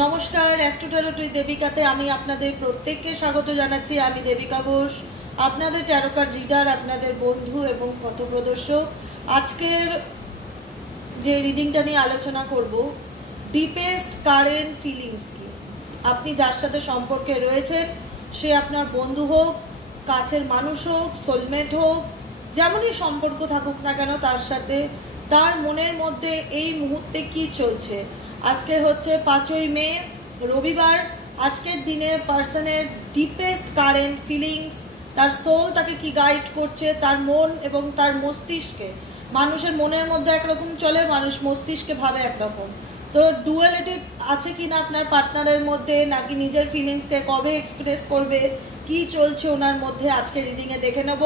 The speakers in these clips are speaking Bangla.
নমস্কার, অ্যাস্ট্রোট্যারোটি দেবিকাতে আমি আপনাদের প্রত্যেককে স্বাগত জানাচ্ছি। আমি দেবিকা ঘোষ, আপনাদের ট্যারো কার্ড রিডার, আপনাদের বন্ধু এবং পথপ্রদর্শক। আজকের যে রিডিংটা নিয়ে আলোচনা করব, ডিপেস্ট কারেন্ট ফিলিংস কি। আপনি যার সাথে সম্পর্কে রয়েছেন, সে আপনার বন্ধু হোক, কাছের মানুষ হোক, সোলমেট হোক, যেমনই সম্পর্ক থাকুক না কেন তার সাথে, তার মনের মধ্যে এই মুহূর্তে কি চলছে। আজকে হচ্ছে 5ই মে, রবিবার। আজকের দিনে পার্সনের ডিপেস্ট কারেন্ট ফিলিংস, তার সোল তাকে কি গাইড করছে, তার মন এবং তার মস্তিষ্কে। মানুষের মনের মধ্যে একরকম চলে, মানুষ মস্তিষ্কে ভাবে একরকম। তো ডুয়ালিটি আছে কি না আপনার পার্টনারের মধ্যে, নাকি নিজের ফিলিংসকে কবে এক্সপ্রেস করবে, কি চলছে ওনার মধ্যে, আজকে রিডিংয়ে দেখে নেব।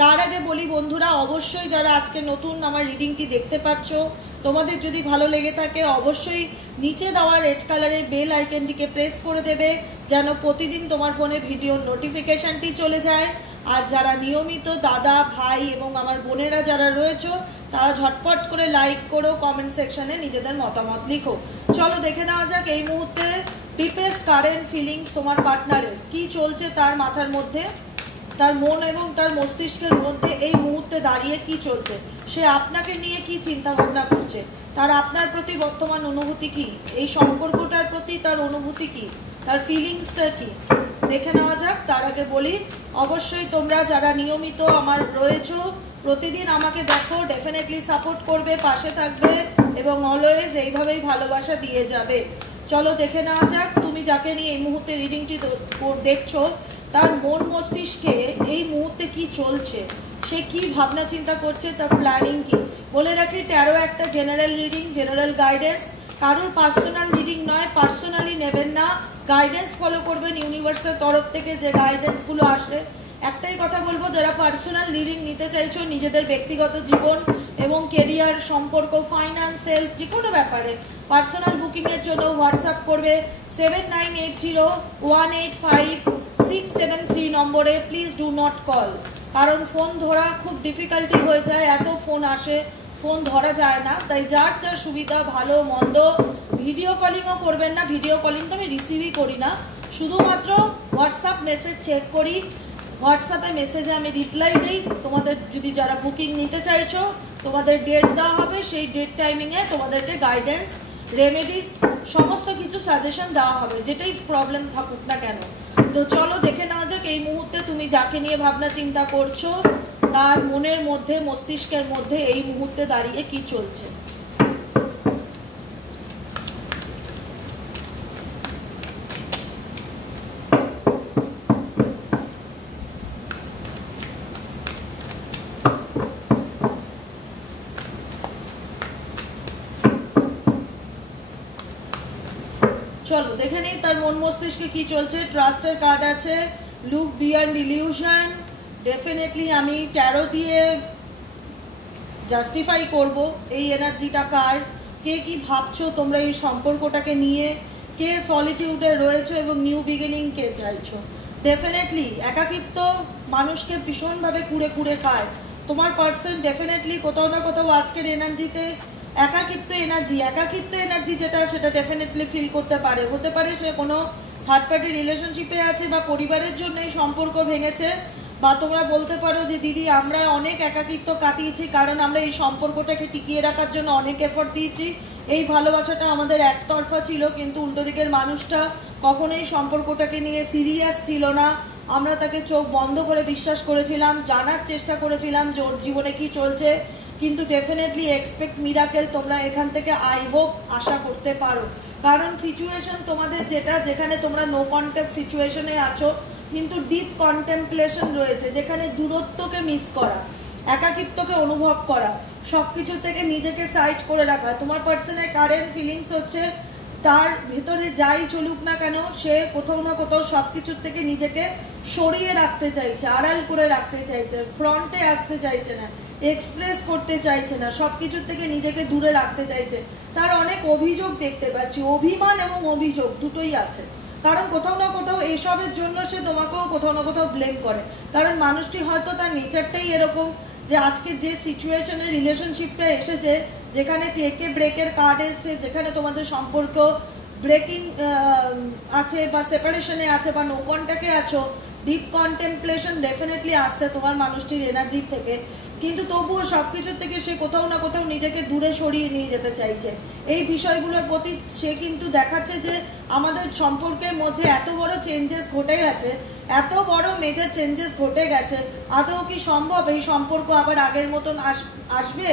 তার আগে বলি বন্ধুরা, অবশ্যই যারা আজকে নতুন আমার রিডিংটি দেখতে পাচ্ছ, তোমাদের যদি ভালো লেগে থাকে অবশ্যই নিচে দেওয়া রেড কালারের বেল আইকনটিকে প্রেস করে দেবে, যেন প্রতিদিন তোমার ফোনে ভিডিওর নোটিফিকেশানটি চলে যায়। আর যারা নিয়মিত দাদা, ভাই এবং আমার বোনেরা যারা রয়েছে, তারা ঝটপট করে লাইক করো, কমেন্ট সেকশনে নিজেদের মতামত লিখো। চলো দেখে নেওয়া যাক এই মুহূর্তে ডিপেস্ট কারেন্ট ফিলিংস তোমার পার্টনারের কি চলছে, তার মাথার মধ্যে, তার মন এবং তার মস্তিষ্কের মধ্যে এই মুহূর্তে দাঁড়িয়ে কি চলছে, সে আপনাকে নিয়ে কি চিন্তা ভাবনা করছে, তার আপনার প্রতি বর্তমান অনুভূতি কি, এই সম্পর্কটার প্রতি তার অনুভূতি কি, তার ফিলিংসটা কি, দেখে নেওয়া যাক। তার আগে বলি, অবশ্যই তোমরা যারা নিয়মিত আমার রয়েছো, প্রতিদিন আমাকে দেখো, ডেফিনেটলি সাপোর্ট করবে, পাশে থাকবে এবং অলওয়েজ এইভাবেই ভালোবাসা দিয়ে যাবে। চলো দেখে নেওয়া যাক, তুমি যাকে নিয়ে এই মুহূর্তে রিডিংটি দেখছো, তার মন মস্তিষ্কে এই মুহূর্তে কি চলছে, সে কি ভাবনা চিন্তা করছে, তার প্ল্যানিং কি। বলে রাখি, ট্যারো একটা জেনারেল রিডিং, জেনারেল গাইডেন্স, কারোর পার্সোনাল রিডিং নয়, পার্সোনালি নেবেন না, গাইডেন্স ফলো করবেন ইউনিভার্সের তরফ থেকে যে গাইডেন্সগুলো আসে। একটাই কথা বলবো, যারা পার্সোনাল রিডিং নিতে চাইছো নিজেদের ব্যক্তিগত জীবন এবং কেরিয়ার, সম্পর্ক, ফাইন্যান্স, হেলথ, যে কোনো ব্যাপারে পার্সোনাল বুকিংয়ের জন্য হোয়াটসঅ্যাপ করবে 7980185673 নম্বরে। প্লিজ ডু নট কল, কারণ ফোন ধরা খুব ডিফিকাল্টি হয়ে যায়, এত ফোন আসে, ফোন ধরা যায় না। তাই যার যার সুবিধা, ভালো মন্দ, ভিডিও কলিংও করবেন না, ভিডিও কলিং তো আমি রিসিভই করি না, শুধুমাত্র হোয়াটসঅ্যাপ মেসেজ চেক করি, হোয়াটসঅ্যাপে মেসেজে আমি রিপ্লাই দিই। তোমাদের যদি যারা বুকিং নিতে চাইছো, তোমাদের ডেট দেওয়া হবে, সেই ডেট টাইমিংয়ে তোমাদেরকে গাইডেন্স, রেমেডিস, সমস্ত কিছু সাজেশন দেওয়া হবে, যেটাই প্রবলেম থাকুক না কেন। তো চলো দেখে নেওয়া যাক এই মুহূর্তে তুমি যাকে নিয়ে ভাবনা চিন্তা করছো, তার মনের মধ্যে, মস্তিষ্কের মধ্যে এই মুহূর্তে দাঁড়িয়ে কি চলছে। চলো দেখে নিই তার মন মস্তিষ্কে কি চলছে। ট্রাস্টের কার্ড আছে, লুক বিয়ন্ড ইলিউশন। ডেফিনেটলি আমি ট্যারো দিয়ে জাস্টিফাই করব এই এনার্জিটা কার, কে কি ভাবছো তোমরা এই সম্পর্কটাকে নিয়ে, কে সলিটিউডে রয়েছো এবং নিউ বিগিনিং কে চাইছো। ডেফিনেটলি একাকিত্ব মানুষকে ভীষণভাবে কুড়ে কুড়ে খায়। তোমার পার্সন ডেফিনেটলি কোথাও না কোথাও আজকের এনার্জিতে একাকিত্ব এনার্জি যেটা, সেটা ডেফিনেটলি ফিল করতে পারে। হতে পারে সে কোনো থার্ড পার্টি রিলেশনশিপে আছে বা পরিবারের জন্য এই সম্পর্ক ভেঙেছে, বা তোমরা বলতে পারো যে দিদি আমরা অনেক একাকিত্ব কাটিয়েছি, কারণ আমরা এই সম্পর্কটাকে টিকিয়ে রাখার জন্য অনেক এফোর্ট দিয়েছি, এই ভালোবাসাটা আমাদের একতরফা ছিল, কিন্তু উল্টো দিকের মানুষটা কখনোই সম্পর্কটাকে নিয়ে সিরিয়াস ছিল না। আমরা তাকে চোখ বন্ধ করে বিশ্বাস করেছিলাম, জানার চেষ্টা করেছিলাম যে ওর জীবনে কি চলছে, কিন্তু ডেফিনেটলি এক্সপেক্ট মিরাকেল, তোমরা এখান থেকে আই হোপ আশা করতে পারো। কারণ সিচুয়েশন তোমাদের যেটা, যেখানে তোমরা নো কন্ট্যাক্ট সিচুয়েশনে আছো, কিন্তু ডিপ কন্টেম্পলেশন রয়েছে, যেখানে দূরত্বকে মিস করা, একাকিত্বকে অনুভব করা, সব কিছু থেকে নিজেকে সাইড করে রাখা। তোমার পার্সনের কারেন্ট ফিলিংস হচ্ছে তার ভেতরে যাই চলুক না কেন, সে কোথাও না কোথাও সব কিছুর থেকে নিজেকে সরিয়ে রাখতে চাইছে, আড়াল করে রাখতে চাইছে, ফ্রন্টে আসতে চাইছে না, এক্সপ্রেস করতে চাইছে না, সব কিছুর থেকে নিজেকে দূরে রাখতে চাইছে। তার অনেক অভিযোগ দেখতে পাচ্ছি, অভিমান এবং অভিযোগ দুটোই আছে, কারণ কোথাও না কোথাও এসবের জন্য সে তোমাকেও কোথাও না কোথাও ব্লেম করে। কারণ মানুষটি হয়তো তার নেচারটাই এরকম যে আজকে যে সিচুয়েশনে রিলেশনশিপটা এসেছে, যেখানে টেকে ব্রেকের কার্ড এসছে, যেখানে তোমাদের সম্পর্ক ব্রেকিং আছে বা সেপারেশনে আছে বা নো কন্ট্যাক্টে আছো, ডিপ কন্টেম্পলেশন ডেফিনেটলি আসছে তোমার মানুষটির এনার্জি থেকে, কিন্তু তবুও সব কিছুর থেকে সে কোথাও না কোথাও নিজেকে দূরে সরিয়ে নিয়ে যেতে চাইছে। এই বিষয়গুলোর প্রতি সে কিন্তু দেখাচ্ছে যে আমাদের সম্পর্কের মধ্যে এত বড় চেঞ্জেস ঘটে গেছে, এত বড় মেজর চেঞ্জেস ঘটে গেছে, আদৌ কি সম্ভব এই সম্পর্ক আবার আগের মতন আসবে?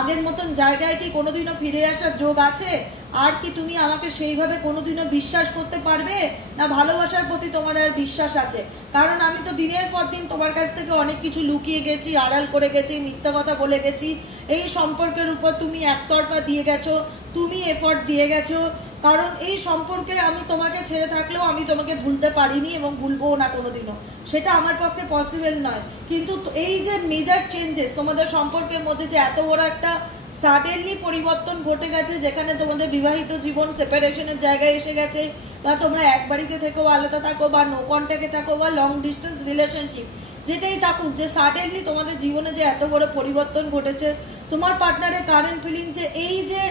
আগের মতন জায়গায় কি কোনোদিনও ফিরে আসার যোগ আছে? আর কি তুমি আমাকে সেইভাবে কোনোদিনও বিশ্বাস করতে পারবে? না ভালোবাসার প্রতি তোমার আর বিশ্বাস আছে? কারণ আমি তো দিনের পর দিন তোমার কাছ থেকে অনেক কিছু লুকিয়ে গেছি, আড়াল করে গেছি, মিথ্যা কথা বলে গেছি। এই সম্পর্কের উপর তুমি একতরফা দিয়ে গেছো, তুমি এফর্ট দিয়ে গেছো, কারণ এই সম্পর্কে আমি তোমাকে ছেড়ে থাকলেও আমি তোমাকে ভুলতে পারিনি এবং ভুলবো না কোনোদিনও, সেটা আমার পক্ষে পসিবল নয়। কিন্তু এই যে মেজর চেঞ্জেস তোমাদের সম্পর্কের মধ্যে, যে এত বড় একটা সাডেনলি পরিবর্তন ঘটে গেছে, যেখানে তোমাদের বিবাহিত জীবন সেপারেশনের জায়গায় এসে গেছে, বা তোমরা এক বাড়িতে থেকো, আলাদা থাকো, বা নো কন্ট্যাক্টে থাকো, বা লং ডিস্টেন্স রিলেশনশিপ, যেটাই থাকুক, যে সাডেনলি তোমাদের জীবনে যে এত বড় পরিবর্তন ঘটেছে, তোমার পার্টনারের কারেন্ট ফিলিং যে এই যে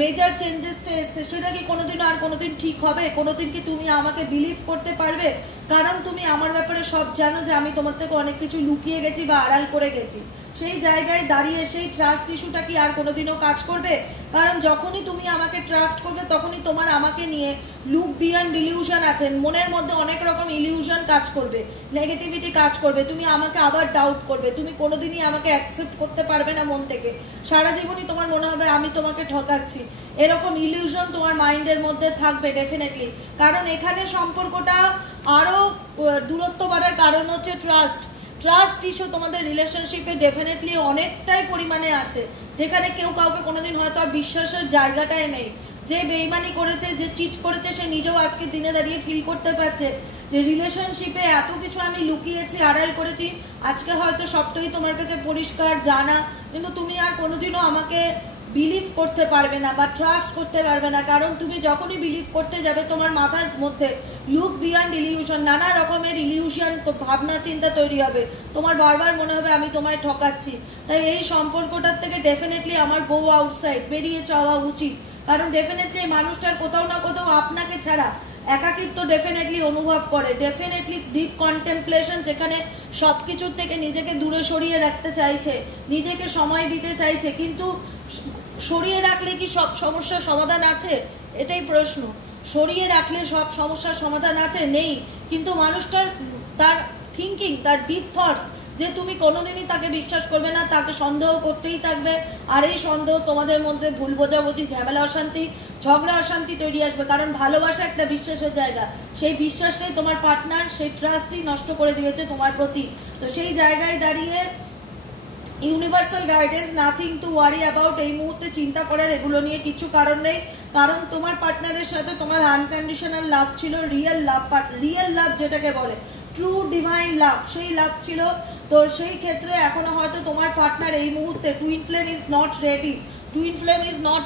মেজর চেঞ্জেসটা এসছে, সেটা কি কোনোদিনও আর কোনোদিন ঠিক হবে? কোনোদিন কি তুমি আমাকে বিলিভ করতে পারবে? কারণ তুমি আমার ব্যাপারে সব জানো যে আমি তোমার থেকে অনেক কিছু লুকিয়ে গেছি বা আড়াল করে গেছি। সেই জায়গায় দাঁড়িয়ে সেই ট্রাস্ট ইস্যুটা কি আর কোনোদিনও কাজ করবে? কারণ যখনই তুমি আমাকে ট্রাস্ট করবে, তখনই তোমার আমাকে নিয়ে লুক বিয়ন্ড ইলিউশন আছে, মনের মধ্যে অনেক রকম ইলিউশন কাজ করবে, নেগেটিভিটি কাজ করবে, তুমি আমাকে আবার ডাউট করবে, তুমি কোনোদিনই আমাকে অ্যাকসেপ্ট করতে পারবে না মন থেকে, সারা জীবনই তোমার মনে হবে আমি তোমাকে ঠকাচ্ছি, এরকম ইলিউশন তোমার মাইন্ডের মধ্যে থাকবে ডেফিনেটলি। কারণ এখানে সম্পর্কটা আরও দূরত্ব বাড়ার কারণ হচ্ছে ট্রাস্ট ইস্যু তোমাদের রিলেশনশিপে ডেফিনেটলি অনেকটাই পরিমাণে আছে, যেখানে কেউ কাউকে কোনোদিন হয়তো আর বিশ্বাসের জায়গাটাই নেই। যে বেইমানি করেছে, যে চিট করেছে, সে নিজেও আজকে দিনে দাঁড়িয়ে ফিল করতে পারছে যে রিলেশনশিপে এত কিছু আমি লুকিয়েছি, আড়াল করেছি, আজকে হয়তো সবটাই তোমার কাছে পরিষ্কার জানা, কিন্তু তুমি আর কোনোদিনও আমাকে বিলিভ করতে পারবে না বা ট্রাস্ট করতে পারবে না। কারণ তুমি যখনই বিলিভ করতে যাবে, তোমার মাথার মধ্যে লুক বিয়ন্ড ইলিউশন, নানা রকমের ইলিউশন তো ভাবনা চিন্তা তৈরি হবে, তোমার বারবার মনে হবে আমি তোমায় ঠকাচ্ছি। তাই এই সম্পর্কটার থেকে ডেফিনেটলি আমার গো আউটসাইড, বেরিয়ে যাওয়া উচিত। কারণ ডেফিনেটলি এই মানুষটার কোথাও না কোথাও আপনাকে ছাড়া একাকিত্ব ডেফিনেটলি অনুভব করে, ডেফিনেটলি ডিপ কন্টেম্পলেশন, যেখানে সব কিছুর থেকে নিজেকে দূরে সরিয়ে রাখতে চাইছে, নিজেকে সময় দিতে চাইছে, কিন্তু সরিয়ে রাখলে কি সব সমস্যার সমাধান আছে? এটাই প্রশ্ন। সরিয়ে রাখলে সব সমস্যার সমাধান আছে? নেই। কিন্তু মানুষটার তার থিঙ্কিং, তার ডিপ থটস, যে তুমি কোনোদিনই তাকে বিশ্বাস করবে না, তাকে সন্দেহ করতেই থাকবে, আর এই সন্দেহ তোমাদের মধ্যে ভুল বোঝাবুঝি, ঝামেলা, অশান্তি, ঝগড়া অশান্তি তৈরি আসবে। কারণ ভালোবাসা একটা বিশ্বাসের জায়গা, সেই বিশ্বাসটাই তোমার পার্টনার, সেই ট্রাস্টই নষ্ট করে দিয়েছে তোমার প্রতি। তো সেই জায়গায় দাঁড়িয়ে universal guidance, nothing to worry about, এই মুহূর্তে চিন্তা করার এগুলো নিয়ে কিছু কারণ নেই। কারণ তোমার পার্টনারের সাথে তোমার আনকন্ডিশনাল লাভ ছিল, রিয়েল লাভ যেটাকে বলে, ট্রু ডিভাইন লাভ, সেই লাভ ছিল। তো সেই ক্ষেত্রে এখনো হয়তো তোমার পার্টনার এই মুহূর্তে twin flame is not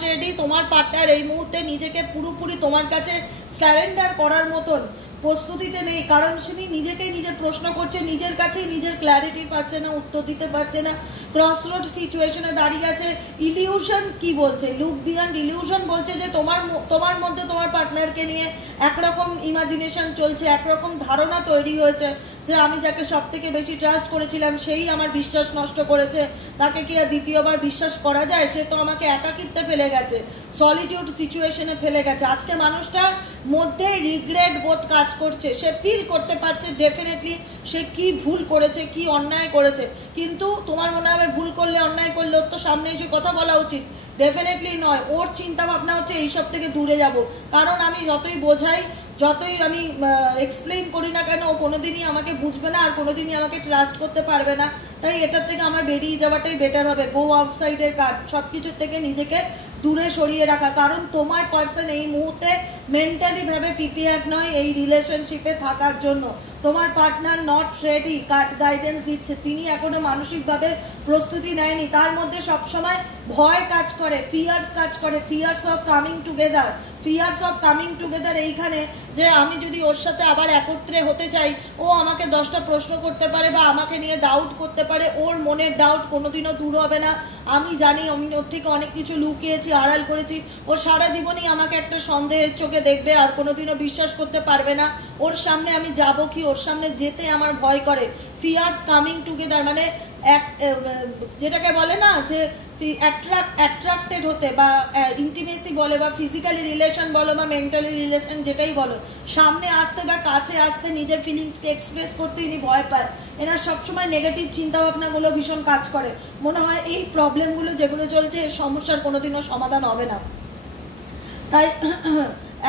ready. তোমার পার্টনার এই মুহূর্তে নিজেকে পুরোপুরি তোমার কাছে সারেন্ডার করার মতন প্রস্তুতিতে নেই। কারণ সে নিজেকেই নিজে প্রশ্ন করছে, নিজের কাছেই নিজের ক্ল্যারিটি পাচ্ছে না, উত্তর দিতে পারছে না, ক্রসরোড সিচুয়েশনে দাঁড়িয়ে আছে। ইলিউশন কি বলছে? লুক বিয়ন্ড ইলিউশন বলছে যে তোমার মধ্যে তোমার পার্টনারকে নিয়ে একরকম ইমাজিনেশন চলছে, একরকম ধারণা তৈরি হয়েছে যে আমি যাকে সব থেকে বেশি ট্রাস্ট করেছিলাম সেই আমার বিশ্বাস নষ্ট করেছে, তাকে কি আর দ্বিতীয়বার বিশ্বাস করা যায়? সে তো আমাকে একাকিত্বে ফেলে গেছে, সলিটিউড সিচুয়েশনে ফেলে গেছে। আজকে মানুষটার মধ্যে রিগ্রেট বোধ কাজ করছে, সে ফিল করতে পারছে ডেফিনেটলি সে কি ভুল করেছে, কি অন্যায় করেছে। কিন্তু তোমার মনে হবে ভুল করলে, অন্যায় করলে ওর তো সামনে এসে কথা বলা উচিত, ডেফিনেটলি নয়। ওর চিন্তা ভাবনা হচ্ছে এইসব থেকে দূরে যাব। কারণ আমি যতই বোঝাই, যতই আমি এক্সপ্লেইন করি না কেন, ও কোনোদিনই আমাকে বুঝবে না, আর কোনোদিনই আমাকে ট্রাস্ট করতে পারবে না। তাই এটার থেকে আমার বেরিয়ে যাওয়াটাই বেটার হবে। গো আউটসাইডের কাজ, সব কিছুর থেকে নিজেকে দূরে সরিয়ে রাখা। কারণ তোমার পার্সন এই মুহূর্তে মেন্টালি ভাবে প্রিপেয়ার্ড নয় এই রিলেশনশিপে থাকার জন্য। তোমার পার্টনার নট রেডি, গাইডেন্স দিচ্ছে, তিনি এখনো মানসিকভাবে প্রস্তুতি নেয়নি। তার মধ্যে সবসময় ভয় কাজ করে, ফিয়ার্স কাজ করে, fears of coming together, fears of coming together এইখানে যে আমি যদি ওর সাথে আবার একত্রে হতে চাই, ও আমাকে 10টা প্রশ্ন করতে পারে বা আমাকে নিয়ে ডাউট করতে পারে, ওর মনের ডাউট কোনোদিনও দূর হবে না। আমি জানি আমি ওর থেকে অনেক কিছু লুকিয়েছি, আড়াল করেছি। ও সারা জীবনই আমাকে একটা সন্দেহের চোখে দেখবে, আর কোনোদিনও বিশ্বাস করতে পারবে না। ওর সামনে আমি যাব কি, ওর সামনে যেতে আমার ভয় করে। ফিয়ার্স কামিং টুগেদার মানে যেটাকে বলে না যে অ্যাট্রাক্টেড হতে বা ইন্টিমেসি বলে বা ফিজিক্যালি রিলেশন বলো বা মেন্টালি রিলেশন যেটাই বলো, সামনে আসতে বা কাছে আসতে নিজের ফিলিংসকে এক্সপ্রেস করতে ইনি ভয় পায়। এনার সবসময় নেগেটিভ চিন্তাভাবনাগুলো ভীষণ কাজ করে। মনে হয় এই প্রবলেমগুলো যেগুলো চলছে এর সমস্যার কোনোদিনও সমাধান হবে না। তাই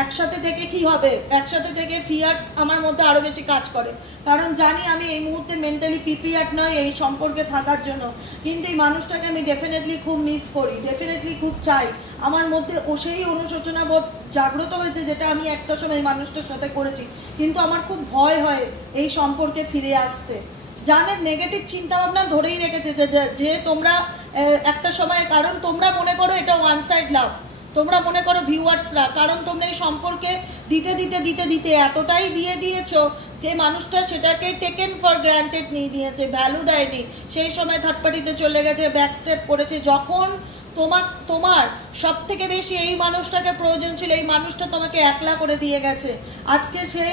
একসাথে থেকে কি হবে, একসাথে থেকে ফিয়ার্স আমার মধ্যে আরও বেশি কাজ করে, কারণ জানি আমি এই মুহূর্তে মেন্টালি প্রিপেয়ার্ড নয় এই সম্পর্কে থাকার জন্য। কিন্তু এই মানুষটাকে আমি ডেফিনেটলি খুব মিস করি, ডেফিনেটলি খুব চাই। আমার মধ্যে সেই অনুশোচনা বোধ জাগ্রত হয়েছে যেটা আমি একটা সময় এই মানুষটার সাথে করেছি, কিন্তু আমার খুব ভয় হয় এই সম্পর্কে ফিরে আসতে। জানেন নেগেটিভ চিন্তাভাবনা ধরেই রেখেছে যে তোমরা একটা সময়, কারণ তোমরা মনে করো এটা ওয়ান সাইড লাভ, তোমরা মনে করো ভিউয়ার্সরা, কারণ তোমরা এই সম্পর্কে দিতে দিতে দিতে দিতে এতটাই দিয়ে দিয়েছো যে মানুষটা সেটাকে টেকেন ফর গ্রান্টেড নিয়ে নিয়েছে, ভ্যালু দেয়নি। সেই সময় থার্ড পার্টিতে চলে গেছে, ব্যাকস্টেপ করেছে। যখন তোমার সব থেকে বেশি এই মানুষটাকে প্রয়োজন ছিল, এই মানুষটা তোমাকে একলা করে দিয়ে গেছে। আজকে সে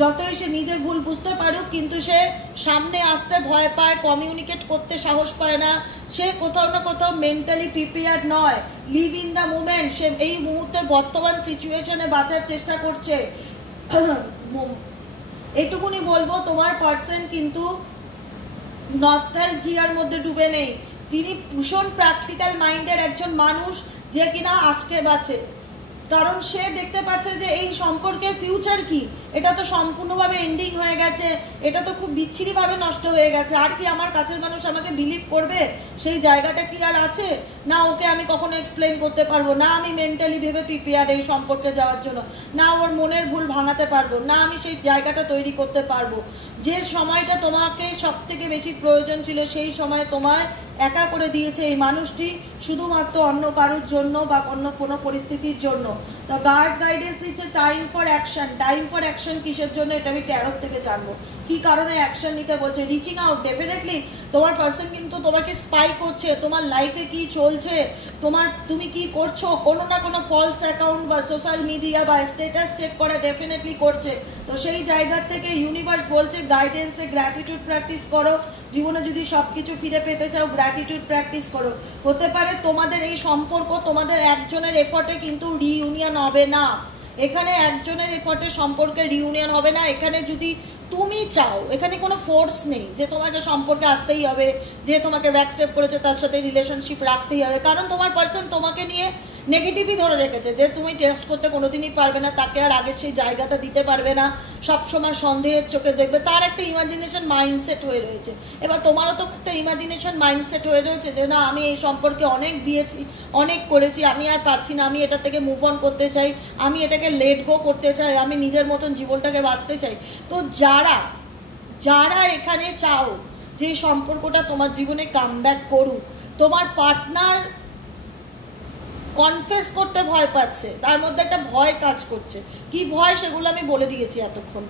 যতই সে নিজের ভুল বুঝতে পারুক, কিন্তু সে সামনে আসতে ভয় পায়, কমিউনিকেট করতে সাহস পায় না। সে কোথাও না কোথাও মেন্টালি প্রিপেয়ার্ড নয়, লিভ ইন দ্য মুমেন্ট। সে এই মুহূর্তে বর্তমান সিচুয়েশনে বাঁচার চেষ্টা করছে। এটুকুনি বলবো, তোমার পার্সন কিন্তু নস্টালজিয়ার মধ্যে ডুবে নেই। তিনি ভীষণ প্র্যাকটিক্যাল মাইন্ডের একজন মানুষ যে কিনা আজকে বাঁচে, কারণ সে দেখতে পাচ্ছে যে এই সম্পর্কের ফিউচার কি, এটা তো সম্পূর্ণভাবে এন্ডিং হয়ে গেছে, এটা তো খুব বিচ্ছিরিভাবে নষ্ট হয়ে গেছে। আর কি আমার কাছের মানুষ আমাকে বিলিভ করবে? সেই জায়গাটা কি আর আছে? না ওকে আমি কখনো এক্সপ্লেন করতে পারবো না, আমি মেন্টালি ভেবে প্রিপেয়ার্ড এই সম্পর্কে যাওয়ার জন্য, না ওর মনের ভুল ভাঙাতে পারবো, না আমি সেই জায়গাটা তৈরি করতে পারবো। যে সময়টা তোমাকে সব থেকে বেশি প্রয়োজন ছিল সেই সময় তোমায় একা করে দিয়েছে এই মানুষটি, শুধুমাত্র অন্য কারোর জন্য বা অন্য কোনো পরিস্থিতির জন্য। তো গার্ড গাইডেন্স দিচ্ছে time for action. Time for action কিসের জন্য এটা আমি ট্যারোট থেকে জানবো, কি কারণে অ্যাকশন নিতে বলছে। রিচিং আউট, ডেফিনেটলি তোমার পার্সন কিন্তু তোমাকে স্পাই করছে, তোমার লাইফে কি চলছে, তুমি কি করছো, কোনো না কোনো ফলস অ্যাকাউন্ট বা সোশ্যাল মিডিয়া বা স্ট্যাটাস চেক করা ডেফিনেটলি করছে। তো সেই জায়গা থেকে ইউনিভার্স বলছে গ্রাইডেন্সে গ্র্যাটিটিউড প্র্যাকটিস করো। জীবনে যদি সব কিছু ফিরে পেতে চাও গ্র্যাটিটিউড প্র্যাকটিস করো। হতে পারে তোমাদের এই সম্পর্ক তোমাদের একজনের এফর্টে কিন্তু রিইউনিয়ন হবে না, এখানে একজনের এফর্টে সম্পর্কে রিইউনিয়ন হবে না। এখানে যদি তুমি চাও, এখানে কোনো ফোর্স নেই যে তোমাকে সম্পর্কে আসতেই হবে, যে তোমাকে ব্যাকস্টেপ করেছে তার সাথে রিলেশনশিপ রাখতেই হবে, কারণ তোমার পার্সন তোমাকে নিয়ে নেগেটিভই ধরে রেখেছে যে তুমি টেস্ট করতে কোনোদিনই পারবে না, তাকে আর আগের সেই জায়গাটা দিতে পারবে না, সবসময় সন্দেহের চোখে দেখবে। তার একটা ইমাজিনেশন মাইন্ডসেট হয়ে রয়েছে। এবার তোমারও তো একটা ইমাজিনেশন মাইন্ডসেট হয়ে রয়েছে যে না আমি এই সম্পর্কে অনেক দিয়েছি, অনেক করেছি, আমি আর পারছি না, আমি এটা থেকে মুভ অন করতে চাই, আমি এটাকে লেট গো করতে চাই, আমি নিজের মতন জীবনটাকে বাঁচতে চাই। তো যারা এখানে চাও যে সম্পর্কটা তোমার জীবনে কামব্যাক করুক, তোমার পার্টনার কনফেস করতে ভয় পাচ্ছে, তার মধ্যে একটা ভয় কাজ করছে। কি ভয় সেগুলো আমি বলে দিয়েছি এতক্ষণ।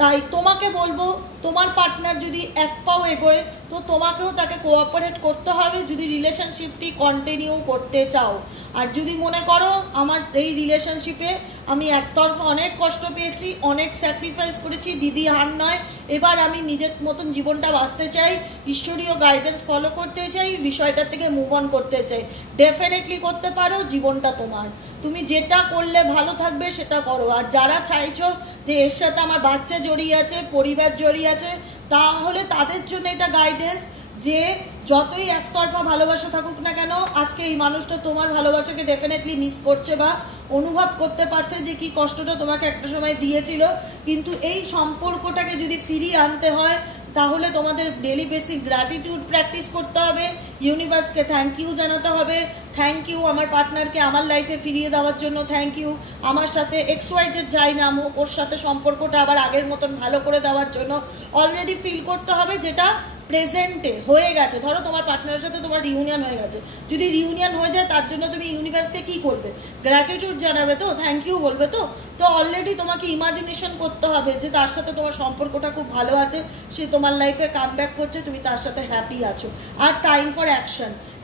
তাই তোমাকে বলবো, তোমার পার্টনার যদি এক পাও এগোয় তো তোমাকেও তাকে কোঅপারেট করতে হবে যদি রিলেশনশিপটি কন্টিনিউ করতে চাও। আর যদি মনে করো আমার এই রিলেশনশিপে আমি একতরফা অনেক কষ্ট পেয়েছি, অনেক স্যাক্রিফাইস করেছি, দিদি হার নয়, এবার আমি নিজের মতন জীবনটা বাঁচতে চাই, ঈশ্বরীয় গাইডেন্স ফলো করতে চাই, বিষয়টার থেকে মুভ অন করতে চাই, ডেফিনেটলি করতে পারো। জীবনটা তোমার, তুমি যেটা করলে ভালো থাকবে সেটা করো। আর যারা চাইছো যে এর সাথে আমার বাচ্চা জড়িয়ে আছে, পরিবার জড়িয়ে আছে, তাহলে তাদের জন্য এটা গাইডেন্স যে যতই একতরফা ভালোবাসা থাকুক না কেন, আজকে এই মানুষটা তোমার ভালোবাসাকে ডেফিনেটলি মিস করছে বা অনুভব করতে পারছে যে কি কষ্টটা তোমাকে একটা সময় দিয়েছিল। কিন্তু এই সম্পর্কটাকে যদি ফিরিয়ে আনতে হয় তাহলে তোমাদের ডেলি বেসিক গ্র্যাটিটিউড প্র্যাকটিস করতে হবে, ইউনিভার্সকে থ্যাংক ইউ জানাতে হবে। থ্যাংক ইউ আমার পার্টনারকে আমার লাইফে ফিরিয়ে দেওয়ার জন্য, থ্যাংক ইউ আমার সাথে এক্সওয়াইজেড যাই নাম হোক ওর সাথে সম্পর্কটা আবার আগের মতন ভালো করে দেওয়ার জন্য। অলরেডি ফিল করতে হবে যেটা প্রেজেন্টে হয়ে গেছে, ধরো তোমার পার্টনারের সাথে তোমার রিউনিয়ন হয়ে গেছে, যদি রিউনিয়ন হয়ে যায় তার জন্য তুমি ইউনিভার্সকে কি করবে? গ্র্যাটিটিউড জানাবে তো, থ্যাংক ইউ বলবে তো। তো অলরেডি তোমাকে ইমাজিনেশন করতে হবে যে তার সাথে তোমার সম্পর্কটা খুব ভালো আছে, সে তোমার লাইফে কাম ব্যাক করছে, তুমি তার সাথে হ্যাপি আছো। আর টাইম ফর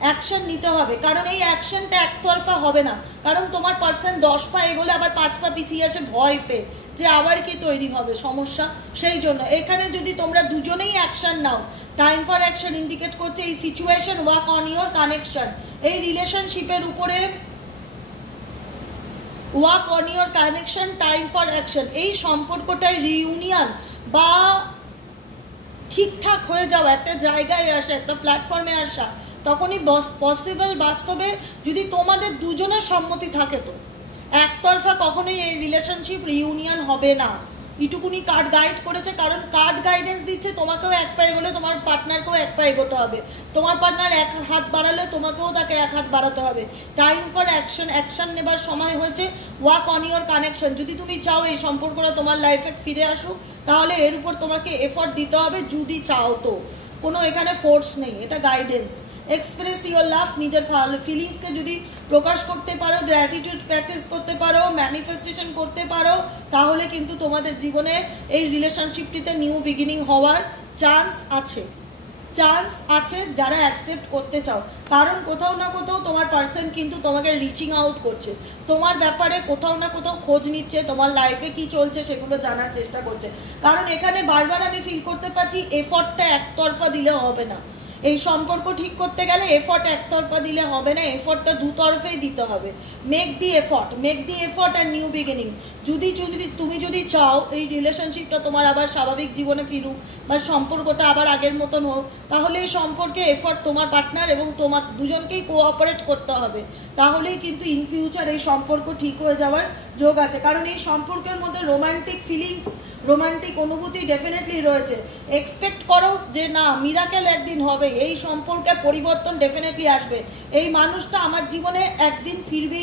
অ্যাকশন নিতে হবে, কারণ এই অ্যাকশনটা একতরফা হবে না, কারণ তোমার পার্সন 10 পা এগোলে আবার 5 পা পিছিয়ে আসে ভয় পেয়ে যে আবার কি তৈরি হবে সমস্যা। সেই জন্য এখানে যদি তোমরা দুজনেই action now, time for action indicate করছে এই situation work on your connection, এই রিলেশনশিপের উপরে work on your connection, time for action. এই সম্পর্কটায় রিউনিয়ন বা ঠিকঠাক হয়ে যাওয়া, একটা জায়গায় আসা, একটা প্ল্যাটফর্মে আসা তখনই পসিবল বাস্তবে, যদি তোমাদের দুজনের সম্মতি থাকে। তো একতরফা কখনোই এই রিলেশনশিপ রিউনিয়ন হবে না। এটুকুনি কার্ড গাইড করেছে, কারণ কার্ড গাইডেন্স দিচ্ছে তোমাকেও এক পা এগোলে তোমার পার্টনারকেও এক পা এগোতে হবে, তোমার পার্টনার এক হাত বাড়ালে তোমাকেও তাকে এক হাত বাড়াতে হবে। টাইম ফর অ্যাকশন নেবার সময় হয়েছে, ওয়ার্ক অন ইওর কানেকশন। যদি তুমি চাও এই সম্পর্কটা তোমার লাইফে ফিরে আসুক, তাহলে এর উপর তোমাকে এফর্ট দিতে হবে, যদি চাও তো। কোনো এখানে ফোর্স নেই, এটা গাইডেন্স। এক্সপ্রেস ইওর লাভ, নিজের ফিলিংসকে যদি প্রকাশ করতে পারো, গ্র্যাটিটিউড প্র্যাকটিস করতে পারো, ম্যানিফেস্টেশন করতে পারো, তাহলে কিন্তু তোমাদের জীবনে এই রিলেশনশিপটিতে নিউ বিগিনিং হওয়ার চান্স আছে যারা অ্যাকসেপ্ট করতে চাও। কারণ কোথাও না কোথাও তোমার পার্সন কিন্তু তোমাকে রিচিং আউট করছে, তোমার ব্যাপারে কোথাও না কোথাও খোঁজ নিচ্ছে, তোমার লাইফে কি চলছে সেগুলো জানার চেষ্টা করছে। কারণ এখানে বারবার আমি ফিল করতে পারছি এফর্টটা একতরফা দিলে হবে না। এই সম্পর্ক ঠিক করতে গেলে এফর্ট একতরফা দিলে হবে না, এফর্টটা দুতরফেই দিতে হবে। Make the effort and new beginning. তুমি যদি চাও এই রিলেশনশিপটা তোমার আবার স্বাভাবিক জীবনে ফিরুক বা সম্পর্কটা আবার আগের মতন হোক, তাহলে এই সম্পর্কে এফর্ট তোমার পার্টনার এবং তোমার দুজনকেই কোঅপারেট করতে হবে, তাহলেই কিন্তু ইন ফিউচার এই সম্পর্ক ঠিক হয়ে যাওয়ার যোগ আছে। কারণ এই সম্পর্কের মধ্যে রোমান্টিক ফিলিংস, রোমান্টিক অনুভূতি ডেফিনেটলি রয়েছে। এক্সপেক্ট করো যে না, মিরাকেল একদিন হবে, এই সম্পর্কে পরিবর্তন ডেফিনেটলি আসবে, এই মানুষটা আমার জীবনে একদিন ফিরবে।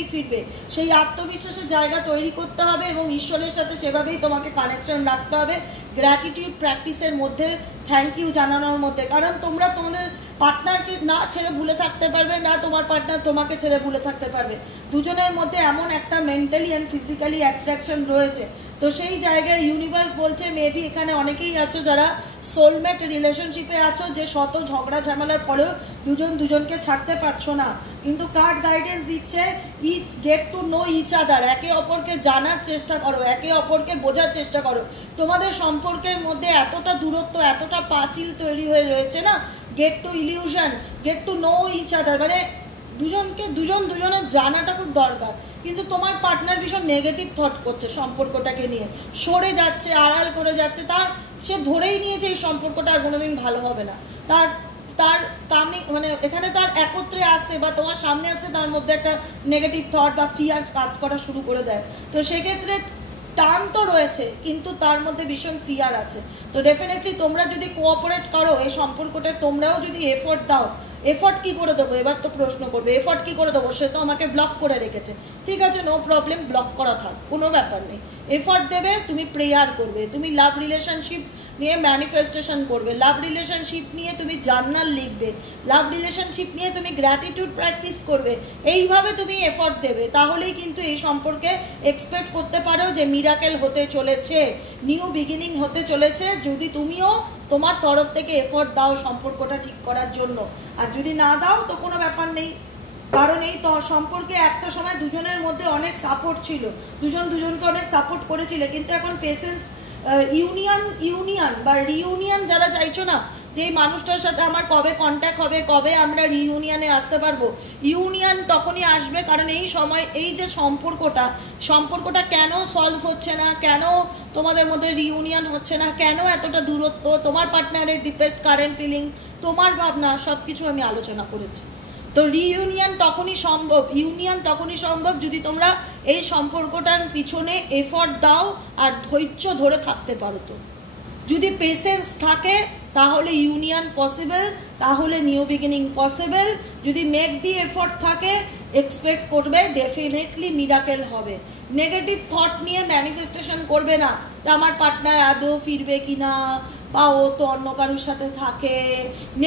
সেই আত্মবিশ্বাসের জায়গা তৈরি করতে হবে এবং ঈশ্বরের সাথে সেভাবেই তোমাকে কানেকশন রাখতে হবে, গ্র্যাটিটিউড প্র্যাকটিসের মধ্যে, থ্যাংক ইউ জানানোর মধ্যে। কারণ তোমরা তোমাদের পার্টনারকে না ছেড়ে ভুলে থাকতে পারবে না, তোমার পার্টনার তোমাকে ছেড়ে ভুলে থাকতে পারবে। দুজনের মধ্যে এমন একটা মেন্টালি অ্যান্ড ফিজিক্যালি অ্যাট্রাকশন রয়েছে। তো সেই জায়গায় ইউনিভার্স বলছে, মেবি এখানে অনেকেই আছো যারা সোলমেট রিলেশনশিপে আছো, যে শত ঝগড়া ঝামেলার পরেও দুজনকে ছাড়তে পারছো না, কিন্তু কার্ড গাইডেন্স দিচ্ছে get to know each other, একে অপরকে জানার চেষ্টা করো, একে অপরকে বোঝার চেষ্টা করো। তোমাদের সম্পর্কের মধ্যে এতটা দূরত্ব, এতটা পাঁচিল তৈরি হয়ে রয়েছে না, get to illusion, get to know each other, মানে দুজনের জানাটা খুব দরকার। কিন্তু তোমার পার্টনার ভীষণ নেগেটিভ থট করছে সম্পর্কটাকে নিয়ে, সরে যাচ্ছে, আড়াল করে যাচ্ছে, সে ধরেই নিয়েছে এই সম্পর্কটা আর কোনোদিন ভালো হবে না। তার মানে এখানে তার একত্রে আসতে বা তোমার সামনে আসতে তার মধ্যে একটা নেগেটিভ থট বা ফিয়ার কাজ করা শুরু করে দেয়। তো সেক্ষেত্রে টার্ম তো রয়েছে, কিন্তু তার মধ্যে ভীষণ ফিয়ার আছে। তো ডেফিনেটলি তোমরা যদি কোঅপারেট করো এই সম্পর্কটা, তোমরাও যদি এফোর্ট দাও, এফোর্ট কি করে দেবো, এবার তো প্রশ্ন করবে এফোর্ট কি করে দেবো, সে তো আমাকে ব্লক করে রেখেছে। ঠিক আছে, নো প্রবলেম, ব্লক করা থাক, কোনো ব্যাপার নেই। এফোর্ট দেবে, তুমি প্রেয়ার করবে, তুমি লাভ রিলেশনশিপ নিয়ে ম্যানিফেস্টেশন করবে, লাভ রিলেশনশিপ নিয়ে তুমি জার্নাল লিখবে, লাভ রিলেশনশিপ নিয়ে তুমি গ্র্যাটিটিউড প্র্যাকটিস করবে, এইভাবে তুমি এফোর্ট দেবে, তাহলেই কিন্তু এই সম্পর্কে এক্সপেক্ট করতে পারো যে মিরাকেল হতে চলেছে, নিউ বিগিনিং হতে চলেছে, যদি তুমিও তোমার তরফ থেকে এফোর্ট দাও সম্পর্কটা ঠিক করার জন্য। আর যদি না দাও তো কোনো ব্যাপার নেই, কারণ এই সম্পর্কে একটা সময় দুজনের মধ্যে অনেক সাপোর্ট ছিল, দুজনকে অনেক সাপোর্ট করেছিল, কিন্তু এখন পেশেন্স, ইউনিয়ন বা রিউনিয়ন যারা চাইছো না, যে এই মানুষটার সাথে আমার কবে কন্ট্যাক্ট হবে, কবে আমরা রিউনিয়নে আসতে পারবো, ইউনিয়ন তখনই আসবে। কারণ এই সময় এই যে সম্পর্কটা কেন সলভ হচ্ছে না, কেন তোমাদের মধ্যে রিউনিয়ন হচ্ছে না, কেন এতটা দূরত্ব, তোমার পার্টনারের ডিপেস্ট কারেন্ট ফিলিং, তোমার ভাবনা, সব কিছু আমি আলোচনা করেছি। তো ইউনিয়ন তখনই সম্ভব যদি তোমরা এই সম্পর্কটার পিছনে এফর্ট দাও আর ধৈর্য ধরে থাকতে পারো। তো যদি পেশেন্স থাকে তাহলে ইউনিয়ন পসিবল, তাহলে নিউ বিগিনিং পসিবল। যদি মেক দি এফর্ট থাকে, এক্সপেক্ট করবে ডেফিনেটলি মিরাকেল হবে। নেগেটিভ থট নিয়ে ম্যানিফেস্টেশন করবে না যে আমার পার্টনার আদৌ ফিরবে কিনা, বা ও তো অন্য কারোর সাথে থাকে,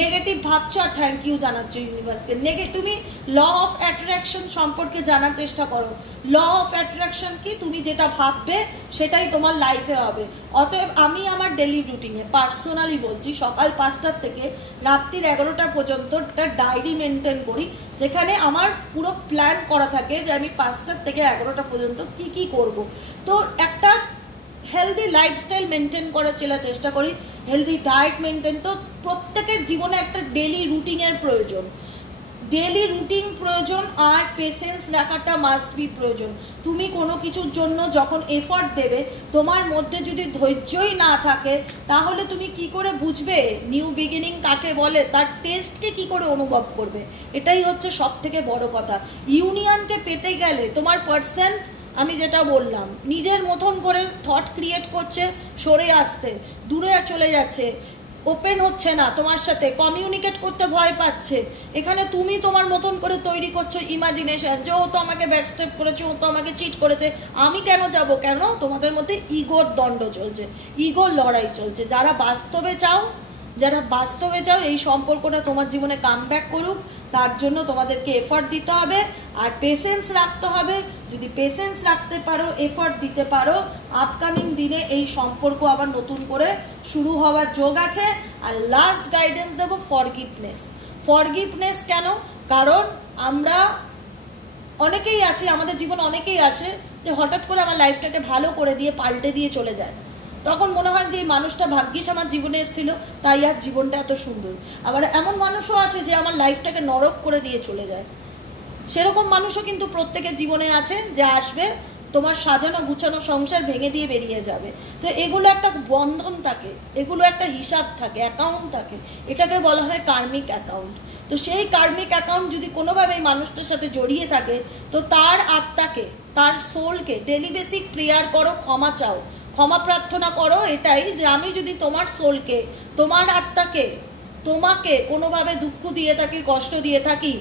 নেগেটিভ ভাবছো আর থ্যাংক ইউ জানাচ্ছ ইউনিভার্সকে। তুমি ল অফ অ্যাট্রাকশন সম্পর্কে জানার চেষ্টা করো। ল অফ অ্যাট্রাকশন কি? তুমি যেটা ভাববে সেটাই তোমার লাইফে হবে। অতএব আমি আমার ডেলি রুটিনে পার্সোনালি বলছি, সকাল 5টার থেকে রাত্রির 11টা পর্যন্ত একটা ডায়েরি মেনটেন করি, যেখানে আমার পুরো প্ল্যান করা থাকে যে আমি 5টার থেকে 11টা পর্যন্ত কি কি করব। তো একটা হেলদি লাইফস্টাইল মেনটেন করার চেষ্টা করি, হেলদি ডায়েট মেনটেন। তো প্রত্যেকের জীবনে একটা ডেলি রুটিনের প্রয়োজন, ডেলি রুটিন প্রয়োজন, আর পেশেন্স রাখাটা মাস্ট বি প্রয়োজন। তুমি কোনো কিছুর জন্য যখন এফর্ট দেবে, তোমার মধ্যে যদি ধৈর্যই না থাকে, তাহলে তুমি কি করে বুঝবে নিউ বিগিনিং কাকে বলে, তার টেস্টকে কি করে অনুভব করবে? এটাই হচ্ছে সব থেকে বড় কথা। ইউনিয়নকে পেতে গেলে তোমার পার্সন, আমি যেটা বললাম, নিজের মতন করে থট ক্রিয়েট করছে, সরে আসছে, দূরে চলে যাচ্ছে, ওপেন হচ্ছে না, তোমার সাথে কমিউনিকেট করতে ভয় পাচ্ছে। এখানে তুমি তোমার মতন করে তৈরি করছো ইমাজিনেশন, যে ও তো আমাকে ব্যাকস্টেপ করেছে, ও তো আমাকে চিট করেছে, আমি কেন যাব? কেন? তোমাদের মধ্যে ইগোর দণ্ড চলছে, ইগোর লড়াই চলছে। যারা বাস্তবে চাও এই সম্পর্কটা তোমার জীবনে কামব্যাক করুক, তার জন্য তোমাদেরকে এফর্ট দিতে হবে আর পেশেন্স রাখতে হবে। যদি পেশেন্স রাখতে পারো, এফর্ট দিতে পারো, আপকামিং দিনে এই সম্পর্ক আবার নতুন করে শুরু হওয়ার যোগ আছে। আর লাস্ট গাইডেন্স দেবো ফরগিভনেস। কেন? কারণ আমরা অনেকেই আছি, আমাদের জীবনে অনেকেই আসে যে হঠাৎ করে আমার লাইফটাকে ভালো করে দিয়ে পাল্টে দিয়ে চলে যায়। তখন মনে হয় যে এই মানুষটা ভাগ্যিস আমার জীবনে এসেছিল, তাই আর জীবনটা এত সুন্দর। আবার এমন মানুষও আছে যে আমার লাইফটাকে নরক করে দিয়ে চলে যায়। সেরকম মানুষও কিন্তু প্রত্যেকের জীবনে আছে, যে আসবে, তোমার সাজানো গুছানো সংসার ভেঙে দিয়ে বেরিয়ে যাবে। তো এগুলো একটা বন্ধন থাকে, এগুলো একটা হিসাব থাকে, অ্যাকাউন্ট থাকে, এটাকে বলা হয় কার্মিক অ্যাকাউন্ট। তো সেই কার্মিক অ্যাকাউন্ট যদি কোনোভাবে এই মানুষটার সাথে জড়িয়ে থাকে, তো তার আত্মাকে, তার সোলকে ডেলি বেসিক প্রেয়ার করো, ক্ষমা চাও, ক্ষমা প্রার্থনা করো। এটাই যে আমি যদি তোমার সোলকে, তোমার আত্মাকে, তোমাকে কোনোভাবে দুঃখ দিয়ে থাকি, কষ্ট দিয়ে থাকি,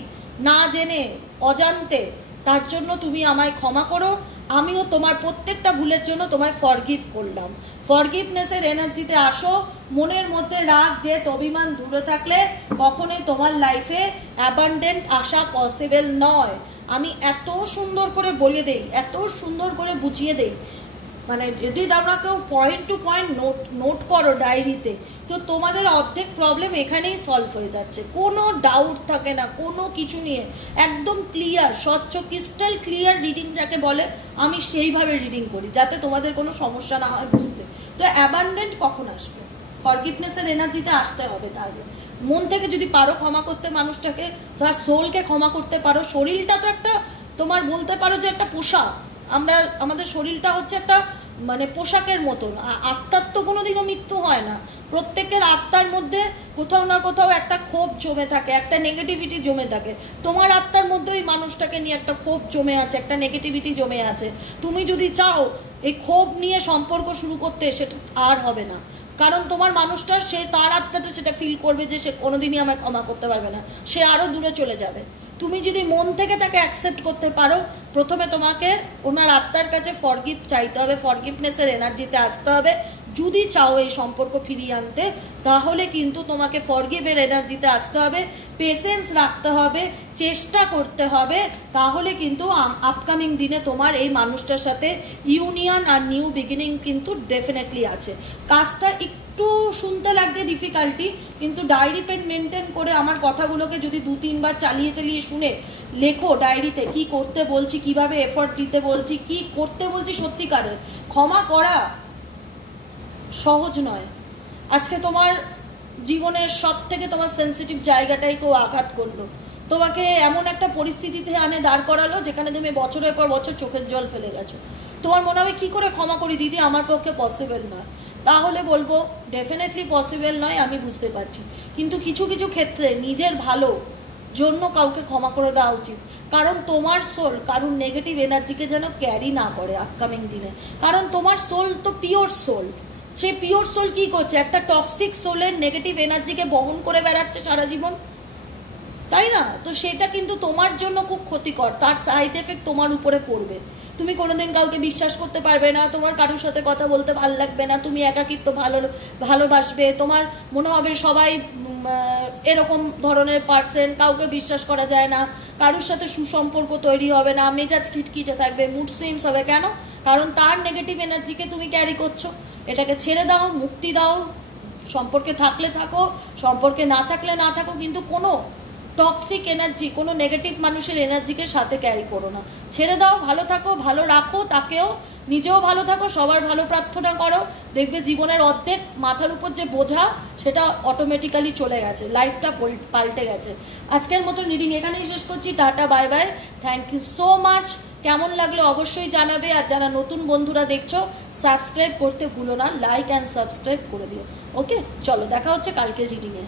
না জেনে অজান্তে, তার জন্য তুমি আমায় ক্ষমা করো। আমিও তোমার প্রত্যেকটা ভুলের জন্য তোমায় ফরগিভ করলাম। ফরগিভনেসের এনার্জিতে আসো। মনের মধ্যে রাগ, জেদ, অভিমান দূরে থাকলে কখনোই তোমার লাইফে অ্যাবান্ডেন্ট আসা পসিবল নয়। আমি এত সুন্দর করে বলে দেই, এত সুন্দর করে বুঝিয়ে দেই, মানে যদি তোমরা কেউ পয়েন্ট টু পয়েন্ট নোট করো ডায়েরিতে, তো তোমাদের অর্ধেক প্রবলেম এখানেই সলভ হয়ে যাচ্ছে। কোনো ডাউট থাকে না কোনো কিছু নিয়ে, একদম ক্লিয়ার, স্বচ্ছ, ক্রিস্টাল ক্লিয়ার রিডিং যাকে বলে, আমি সেইভাবে রিডিং করি যাতে তোমাদের কোনো সমস্যা না হয় বুঝতে। তো অ্যাবান্ডেন্ট কখন আসবে? ফরগিভনেসের এনার্জিতে আসতে হবে। তাহলে মন থেকে যদি পারো ক্ষমা করতে মানুষটাকে, তোমার সোলকে ক্ষমা করতে পারো। শরীরটা তো একটা, তোমার বলতে পারো যে একটা পোশাক। আমাদের শরীরটা হচ্ছে একটা মানে পোশাকের মতন। আত্মার তো কোনোদিনও মৃত্যু হয় না। প্রত্যেকের আত্মার মধ্যে কোথাও না কোথাও একটা ক্ষোভ জমে থাকে, একটা নেগেটিভিটি জমে থাকে। তোমার আত্মার মধ্যে ওই মানুষটাকে নিয়ে একটা ক্ষোভ জমে আছে, একটা নেগেটিভিটি জমে আছে। তুমি যদি চাও এই ক্ষোভ নিয়ে সম্পর্ক শুরু করতে, সেটা আর হবে না। কারণ তোমার মানুষটা, সে তার আত্মাটা সেটা ফিল করবে যে সে কোনোদিনই আমায় ক্ষমা করতে পারবে না, সে আরও দূরে চলে যাবে। তুমি যদি মন থেকে তাকে অ্যাকসেপ্ট করতে পারো, প্রথমে তোমাকে ওনার আত্মার কাছে ফরগিভ চাইতে হবে, ফরগিভনেসের এনার্জিতে আসতে হবে। যদি চাও এই সম্পর্ক ফিরিয়ে আনতে, তাহলে কিন্তু তোমাকে ফরগিভের এনার্জিতে আসতে হবে, পেশেন্স রাখতে হবে, চেষ্টা করতে হবে। তাহলে কিন্তু আপকামিং দিনে তোমার এই মানুষটার সাথে ইউনিয়ন আর নিউ বিগিনিং কিন্তু ডেফিনেটলি আছে। কাজটা একটু শুনতে লাগবে ডিফিকাল্টি, কিন্তু ডায়েরি পেন মেনটেন করে আমার কথাগুলোকে যদি 2-3 বার চালিয়ে শুনে লেখো ডায়েরিতে, কি করতে বলছি, কিভাবে এফর্ট দিতে বলছি, কি করতে বলছি সত্যিকারের। ক্ষমা করা সহজ নয়। আজকে তোমার জীবনের সব থেকে তোমার সেন্সিটিভ জায়গাটাই কেউ আঘাত করলো, তোমাকে এমন একটা পরিস্থিতিতে আনে দাঁড় করালো যেখানে তুমি বছরের পর বছর চোখের জল ফেলে গেছো। তোমার মনে হবে কি করে ক্ষমা করি দিদি, আমার পক্ষে পসিবল নয়। তাহলে বলবো ডেফিনেটলি পসিবল নয়, আমি বুঝতে পারছি, কিন্তু কিছু কিছু ক্ষেত্রে নিজের ভালো জন্য কাউকে ক্ষমা করে দেওয়া উচিত। কারণ তোমার সোল কারুর নেগেটিভ এনার্জিকে যেন ক্যারি না করে আপকামিং দিনে। কারণ তোমার সোল তো পিওর সোল, সে পিওর সোল কি করছে, একটা টক্সিক সোলের নেগেটিভ এনার্জিকে বহন করে বেড়াচ্ছে সারা জীবন, তাই না? তো সেটা কিন্তু তোমার জন্য খুব ক্ষতিকর, তার সাইড এফেক্ট তোমার উপরে পড়বে। তুমি কোনোদিন কাউকে বিশ্বাস করতে পারবে না, তোমার কারোর সাথে কথা বলতে ভালো লাগবে না, তুমি একাকিত্ব ভালোবাসবে, তোমার মনে হবে সবাই এরকম ধরনের পার্সন, কাউকে বিশ্বাস করা যায় না, কারোর সাথে সুসম্পর্ক তৈরি হবে না, মেজাজ খিটখিটে থাকবে, মুড সুইংস হবে। কেন? কারণ তার নেগেটিভ এনার্জিকে তুমি ক্যারি করছো। এটাকে ছেড়ে দাও, মুক্তি দাও। সম্পর্কে থাকলে থাকো, সম্পর্কে না থাকলে না থাকো, কিন্তু কোনো টক্সিক এনার্জি, কোনো নেগেটিভ মানুষের এনার্জিকে সাথে ক্যারি করো না। ছেড়ে দাও, ভালো থাকো, ভালো রাখো তাকেও, নিজেও ভালো থাকো, সবার ভালো প্রার্থনা করো। দেখবে জীবনের অর্ধেক মাথার উপর যে বোঝা সেটা অটোমেটিক্যালি চলে গেছে, লাইফটা পাল্টে গেছে। আজকের মতো রিডিং এখানেই শেষ করছি। Tata, bye bye, thank you so much. কেমন লাগলো অবশ্যই জানাবে। আর যারা নতুন বন্ধুরা দেখছো, সাবস্ক্রাইব করতে ভুলো না, লাইক অ্যান্ড সাবস্ক্রাইব করে দিও। ওকে, চলো দেখা হচ্ছে কালকের রিডিংয়ে।